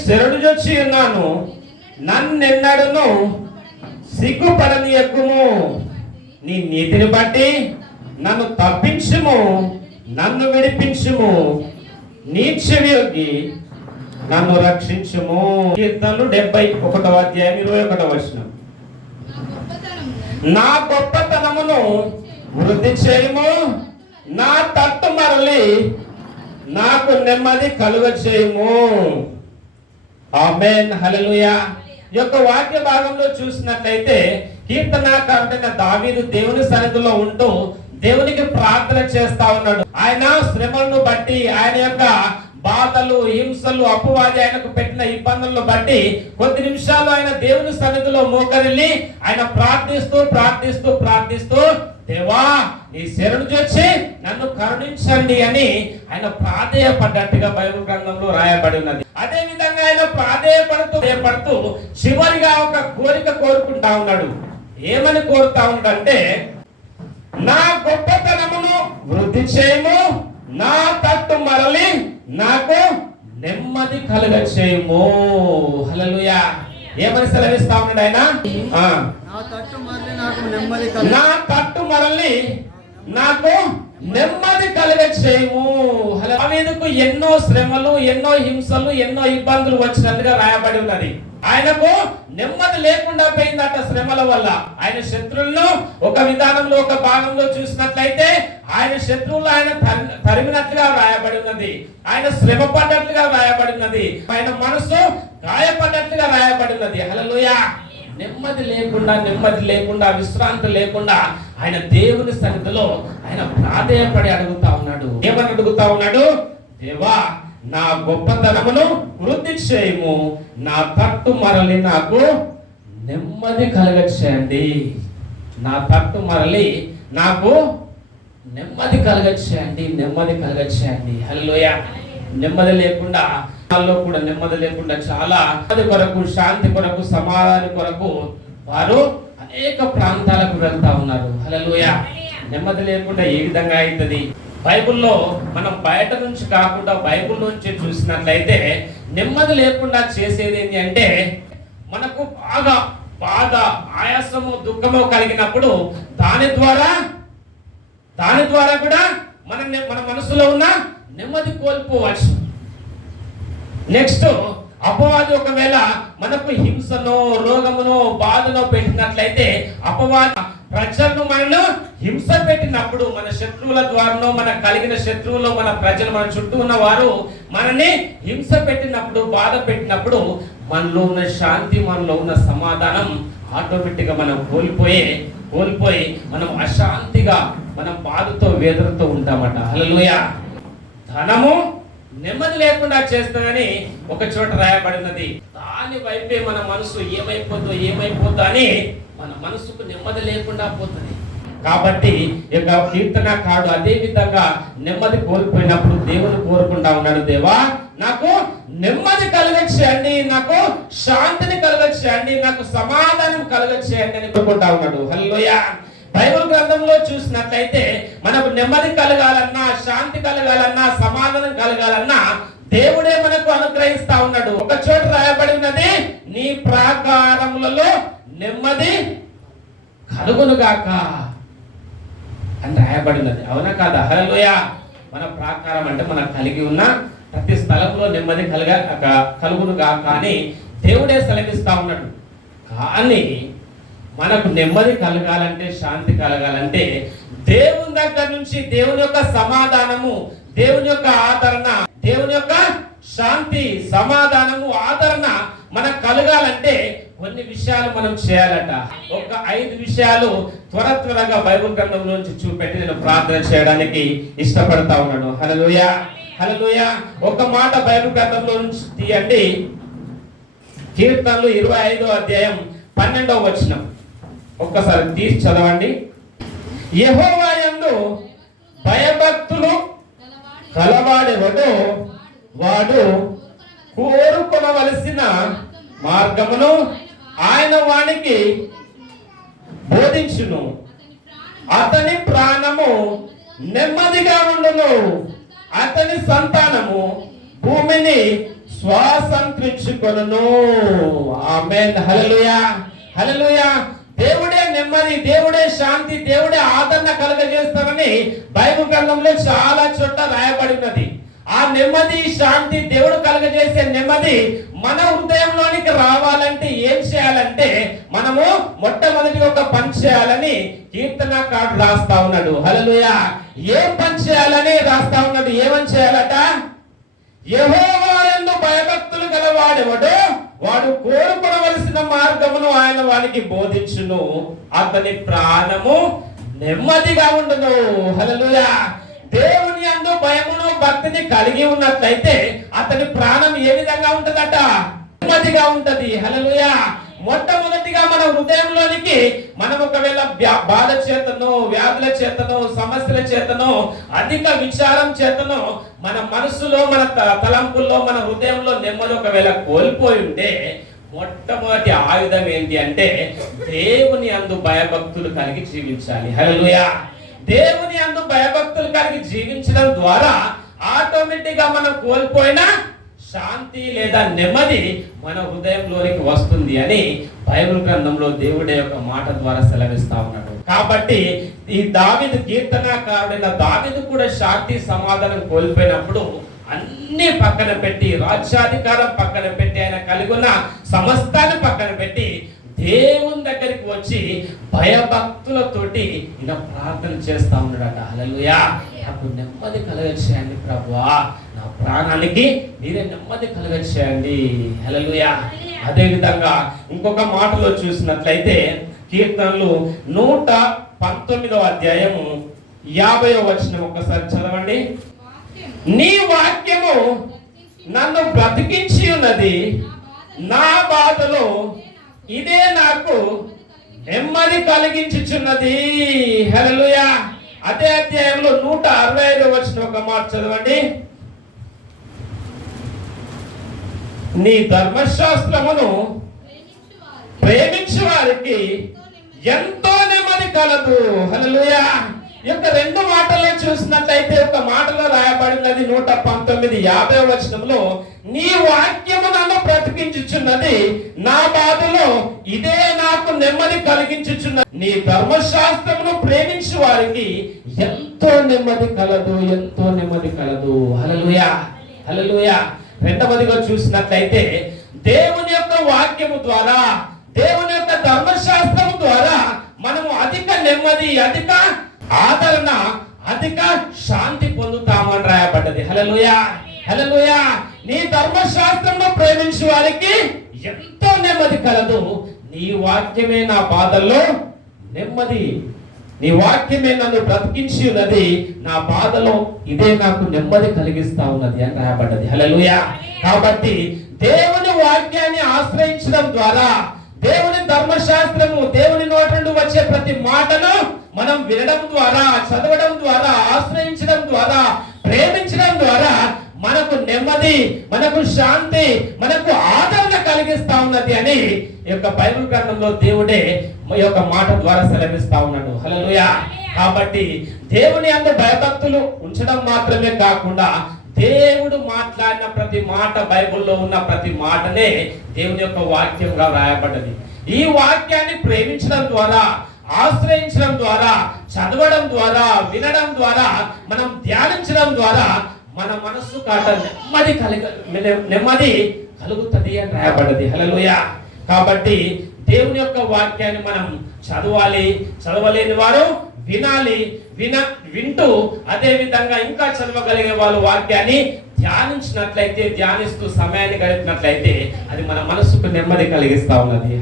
శరణుజొచ్చి ఉన్నాను, నన్నెన్నడును సిగ్గుపడనీయకుము. నీ నీతిని బట్టి నన్ను తప్పించుము, నన్ను విడిపించుము, నీ చెవియొగ్గి నన్ను రక్షించుము. కీర్తనలు 71వ అధ్యాయం 21వ వచనం. నా గొప్పతనమును వృద్ధి చేయము, నా తట్టు మరలి నాకు నెమ్మది కలుగ చేయము. ఆమేన్, హల్లెలూయా. ఈ యొక్క వాక్య భాగంలో చూసినట్లయితే కీర్తనాకారుడైన దావీదు దేవుని సన్నిధిలో ఉంటూ దేవునికి ప్రార్థన చేస్తా ఉన్నాడు. ఆయన శ్రమలను బట్టి, ఆయన యొక్క బాధలు, హింసలు, అపవాది ఆయనకు పెట్టిన ఇబ్బందులను బట్టి కొద్ది నిమిషాలు ఆయన దేవుని సన్నిధిలో మోకరిల్లి ఆయన ప్రార్థిస్తూ ప్రార్థిస్తూ ప్రార్థిస్తూ దేవా నీ శరణుజొచ్చి నన్ను కరుణించండి అని ఆయన ప్రాధేయపడ్డట్టుగా బైబిల్ గ్రంథంలో రాయబడి ఉన్నది. అదే విధంగా ఆయన ప్రాధేయపడుతూ చివరిగా ఒక కోరిక కోరుకుంటా ఉన్నాడు. ఏమని కోరుతా ఉన్నాడంటే, నా గొప్పతనమును వృద్ధి చేయము, నా తట్టు మరలి నాకు నెమ్మది కలుగ చేయము. హల్లెలూయా. ఏమని సెలవిస్తా ఉన్నాడు ఆయన? నా తట్టు మరలి నాకు నెమ్మది కలుగ చేయము. దావీదుకు ఎన్నో శ్రమలు, ఎన్నో హింసలు, ఎన్నో ఇబ్బందులు వచ్చినట్టుగా రాయబడి ఉన్నది. ఆయనకు నెమ్మది లేకుండా పోయిందట శ్రమల వల్ల. ఆయన శత్రువులను ఒక విధానంలో, ఒక భాగంలో చూసినట్లయితే ఆయన శత్రువులు ఆయన తరిమినట్లుగా రాయబడి ఉన్నది. ఆయన శ్రమ పడ్డట్లుగా రాయబడి ఉన్నది. ఆయన మనసు గాయపడ్డట్లుగా రాయబడి ఉన్నది. హల్లెలూయా. నెమ్మది లేకుండా విశ్రాంతి లేకుండా ఆయన దేవుని సన్నిధిలో ఆయన ప్రాధేయపడి అడుగుతా ఉన్నాడు. ఏమని అడుగుతా ఉన్నాడు? దేవా నా గొప్పతనమును వృద్ధి చేయము, నా తట్టు మరలి నాకు నెమ్మది కలుగ చేయండి. నా తట్టు మరలి నాకు నెమ్మది కలుగ చేయండి. హల్లెలూయా. నెమ్మది లేకుండా కూడా నెమ్మది లేకుండా చాలా కొరకు, శాంతి కొరకు, సమాధానం కొరకు వారు అనేక ప్రాంతాలకు వెళ్తా ఉన్నారు. హల్లెలూయా. నెమ్మది లేకుండా ఏ విధంగా అవుతుంది? బైబిల్లో మనం బయట నుంచి కాకుండా బైబిల్ నుంచి చూసినట్లయితే నెమ్మది లేకుండా చేసేది ఏంటి అంటే, మనకు బాగా బాధ, ఆయాసము, దుఃఖము కలిగినప్పుడు దాని ద్వారా కూడా మన మనసులో ఉన్న నెమ్మది కోల్పోవచ్చు. నెక్స్ట్ అపవాది ఒకవేళ మనకు హింసనో, రోగమునో, బాధనో పెట్టినట్లయితే, అపవాది ప్రజలను మనలో హింస పెట్టినప్పుడు, మన శత్రువుల ద్వారానో, మన కలిగిన శత్రువులు, మన ప్రజలు, మన చుట్టూ ఉన్న వారు మనని హింస పెట్టినప్పుడు, బాధ పెట్టినప్పుడు మనలో ఉన్న శాంతి, మనలో ఉన్న సమాధానం ఆటోమేటిక్గా మనం కోల్పోయి మనం అశాంతిగా, మనం బాధతో, వేదనతో ఉంటామట. హల్లెలూయా. ధనము నెమ్మది లేకుండా చేస్తుందని ఒక చోట రాయబడినది. దాని వైపే మన మనసు ఏమైపోద్దో అని మన మనసుకు నెమ్మది లేకుండా పోతుంది. కాబట్టి ఇక కీర్తనకారుడు అదే విధంగా నెమ్మది కోల్పోయినప్పుడు దేవుని కోరుకుంటా ఉన్నాడు. దేవా నాకు నెమ్మది కలుగచేయండి, నాకు శాంతిని కలుగచేయండి, నాకు సమాధానం కలుగచేయండి అని కోరుకుంటా ఉన్నాడు. హల్లెలూయా. బైబిల్ గ్రంథంలో చూసినట్లయితే మనకు నెమ్మది కలగాలన్నా, శాంతి కలగాలన్నా, సమాధానం కలగాలన్నా దేవుడే మనకు అనుగ్రహిస్తా ఉన్నాడు. ఒక చోట రాయబడి ఉన్నది, నీ ప్రాకారములలో నెమ్మది కలుగునుగాక అని రాయబడి ఉన్నది. అవునా కాదా? హల్లెలూయా. మన ప్రాకారం అంటే మనం కలిగి ఉన్న ప్రతి స్థలంలో నెమ్మది కలుగునుగాక అని దేవుడే సెలవిస్తా ఉన్నాడు. కానీ మనకు నెమ్మది కలగాలంటే, శాంతి కలగాలంటే దేవుని దగ్గర నుంచి దేవుని యొక్క సమాధానము, దేవుని యొక్క ఆదరణ, దేవుని యొక్క శాంతి, సమాధానము, ఆదరణ మనకు కలగాలంటే కొన్ని విషయాలు మనం చేయాలట. ఒక 5 విషయాలు త్వరగా బైబిల్ గ్రంథంలో నుంచి చూపెట్టి నేను ప్రార్థన చేయడానికి ఇష్టపడతా ఉన్నాను. హల్లెలూయా. హల్లెలూయా. ఒక మాట బైబిల్ గ్రంథంలో నుంచి తీయండి. కీర్తనలు 25వ అధ్యాయం 12వ వచనం ఒక్కసారి తీసి చదవండి. యెహోవా యందు భయభక్తులు కలవాడెవడో వాడు కోరుకొనవలసిన మార్గమును ఆయన వానికి బోధించును, అతని ప్రాణము నెమ్మదిగా ఉండును, అతని సంతానము భూమిని స్వాతంత్రించుకొనును. ఆమేన్. హల్లెలూయా, హల్లెలూయా. దేవుడే నెమ్మది, దేవుడే శాంతి, దేవుడే ఆదరణ కలుగజేస్తారని బైబిల్ గ్రంథంలో చాలా చోట్ల రాయబడినది. ఆ నెమ్మది, శాంతి, దేవుడు కలుగజేసే నెమ్మది మన హృదయంలోనికి రావాలంటే ఏం చేయాలంటే మనము మొట్టమొదటిగా ఒక పని చేయాలని కీర్తనకారుడు రాస్తా ఉన్నాడు. హల్లెలూయా. ఏం పని చేయాలని రాస్తా ఉన్నాడు? ఏమని చేయాలట? యెహోవా యందు భయభక్తులు గలవాడెవడో వాడు కోరుకొనవలసిన మార్గమును ఆయన వానికి బోధించును, అతని ప్రాణము నెమ్మదిగా ఉండును. హల్లెలూయా. దేవుని యందు భయమును భక్తిని కలిగి ఉన్నట్లయితే అతని ప్రాణం ఏ విధంగా ఉంటదట? నెమ్మదిగా ఉంటది. హల్లెలూయా. మొట్టమొదటిగా మన హృదయంలోనికి మనం ఒకవేళ బాధ చేతనో, వ్యాధుల చేతనో, సమస్యల చేతనో, అధిక విచారం చేతనో మన మనసులో, మన తలంపుల్లో, మన హృదయంలో నెమ్మది ఒకవేళ కోల్పోయి ఉంటే మొట్టమొదటి ఆయుధం ఏంటి అంటే దేవుని యందు భయభక్తులు కలిగి జీవించాలి. హల్లెలూయా. దేవుని యందు భయభక్తులు కలిగి జీవించడం ద్వారా ఆటోమేటిక్ గా మనం కోల్పోయిన శాంతి లేదా నెమ్మది మన హృదయంలోనికి వస్తుంది అని బైబిల్ గ్రంథంలో దేవుడే యొక్క మాట ద్వారా సెలవిస్తా ఉన్నాడు. కాబట్టి ఈ దావీదు కీర్తనకారుడైన దావీదు కూడా శాంతి సమాధానం కోల్పోయినప్పుడు అన్ని పక్కన పెట్టి, రాజ్యాధికారం పక్కన పెట్టి, ఆయన కలిగి ఉన్న సమస్తాన్ని పక్కన పెట్టి దేవుని దగ్గరికి వచ్చి భయభక్తులతోటి ఈయన ప్రార్థన చేస్తా ఉన్నాడట. హల్లెలూయా. నాకు నెమ్మది కలగచేయండి ప్రభువా, నా ప్రాణానికి మీరే నెమ్మది కలగచేయండి. హల్లెలూయా. అదే విధంగా ఇంకొక మాటలో చూసినట్లయితే కీర్తనలు 119వ అధ్యాయము 50వ వచనం ఒకసారి చదవండి. నీ వాక్యము నన్ను బ్రతికించి ఉన్నది, నా బాధలో ఇదే నాకు నెమ్మది కలిగించుచున్నది. హల్లెలూయా. అదే అధ్యాయంలో 165వ వచనం ఒక మాట చదవండి. నీ ధర్మశాస్త్రమును ప్రేమించు వారికి ఎంతో నెమ్మది కలదు. హల్లెలూయా. ఈ యొక్క రెండు మాటల్లో చూసినట్లయితే ఒక మాటలో రాయబడినది 119:50వ వచనంలో నీ వాక్యము నన్ను బ్రతికించుచున్నది, నా బాధలో ఇదే నాకు నెమ్మది కలిగించుచున్నది. నీ ధర్మశాస్త్రమును ప్రేమించు వారికి ఎంతో నెమ్మది కలదు, ఎంతో నెమ్మది కలదు. హల్లెలూయా, హల్లెలూయా. రెండవదిగా చూసినట్లయితే దేవుని యొక్క వాక్యము ద్వారా, దేవుని యొక్క ధర్మశాస్త్రము ద్వారా మనము అధిక నెమ్మది, అధిక ఆదరణ, అధిక శాంతి పొందుతామని రాయబడ్డది. హల్లెలూయా, హల్లెలూయా. నీ ధర్మశాస్త్రమును ప్రేమించు వారికి ఎంతో నెమ్మది కలదు. నీ వాక్యమే నా బాధల్లో నెమ్మది, నీ వాక్యమే నన్ను బ్రతికించి ఉన్నది, నా బాధలో ఇదే నాకు నెమ్మది కలిగిస్తా ఉన్నది అని రాయబడ్డది. హల్లెలూయా. కాబట్టి దేవుని వాక్యాన్ని ఆశ్రయించడం ద్వారా, దేవుని ధర్మశాస్త్రము, దేవుని నోటి నుండి వచ్చే ప్రతి మాటను మనం వినడం ద్వారా, చదవడం ద్వారా, ఆశ్రయించడం ద్వారా, ప్రేమించడం ద్వారా మనకు నెమ్మది, మనకు శాంతి, మనకు ఆదరణ కలిగిస్తా ఉన్నది అని ఈ యొక్క బైబిల్ గ్రంథంలో దేవుడే ఈ యొక్క మాట ద్వారా సెలవిస్తా ఉన్నాడు. హల్లెలూయా. కాబట్టి దేవుని యందు భయభక్తులు ఉంచడం మాత్రమే కాకుండా దేవుడు మాట్లాడిన ప్రతి మాట, బైబిల్లో ఉన్న ప్రతి మాటనే దేవుని యొక్క వాక్యంగా రాయబడ్డది. ఈ వాక్యాన్ని ప్రేమించడం ద్వారా, ఆశ్రయించడం ద్వారా, చదవడం ద్వారా, వినడం ద్వారా, మనం ధ్యానించడం ద్వారా మన మనస్సు కాట నెమ్మది కలుగుతుంది అని రాయబడ్డది. హల్లెలూయా. కాబట్టి దేవుని యొక్క వాక్యాన్ని మనం చదవాలి, చదవలేని వారు వినాలి, వింటూ అదే విధంగా ఇంకా చదవగలిగే వాళ్ళు వాక్యాన్ని ధ్యానించినట్లయితే, ధ్యానిస్తూ సమయాన్ని గడిపినట్లయితే అది మన మనసుకు నెమ్మది కలిగిస్తా ఉన్నది.